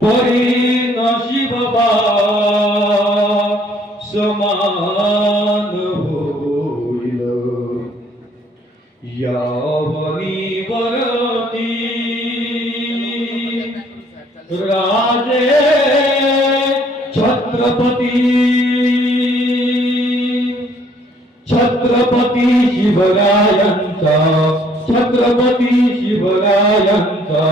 परी नशिबा समान होईल यावनी वरती राजे छत्रपती छत्रपती शिवरायांचा छत्रपती शिवरायांचा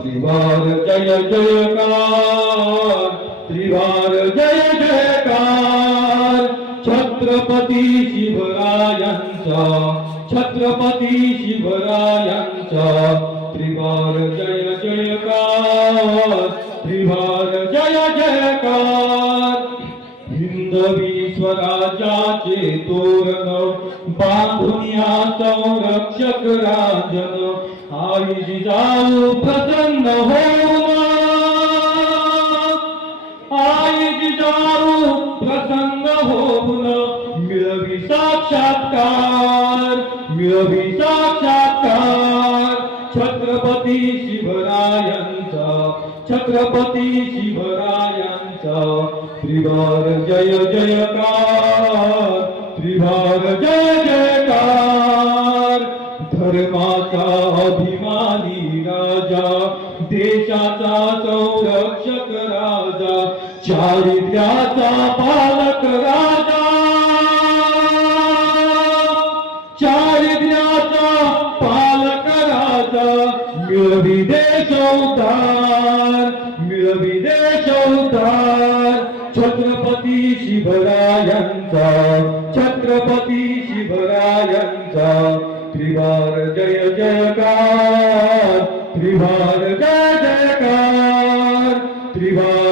त्रिवार जय जयकार, त्रिवार जय जयकार। छत्रपती शिवरायांचा छत्रपती शिवरायांचा, त्रिवार जय जयकार, त्रिवार जय जयकार। हिंदवी स्वराज्याचे तोरण, बांधून संरक्षक राजन आई जिजाऊ प्रसन्न हो आई जिजाऊ प्रसन्न होऊन. मिळवी साक्षात्कार मिळवी साक्षात्कार. छत्रपती शिवरायांचा छत्रपती शिवरायांचा. त्रिवार जय जयकार त्रिवार जय धर्माचा अभिमानी राजा देशाचा संरक्षक राजा चारित्र्याचा पालक राजा. चारित्र्याचा पालक राजा मिळवी देश उद्धार मिळवी देश उद्धार छत्रपती शिवरायांचा छत्रपती शिवरायांचा ত্রিবার জয় জয়কার ত্রিবার জয় জয়কার ত্রিবার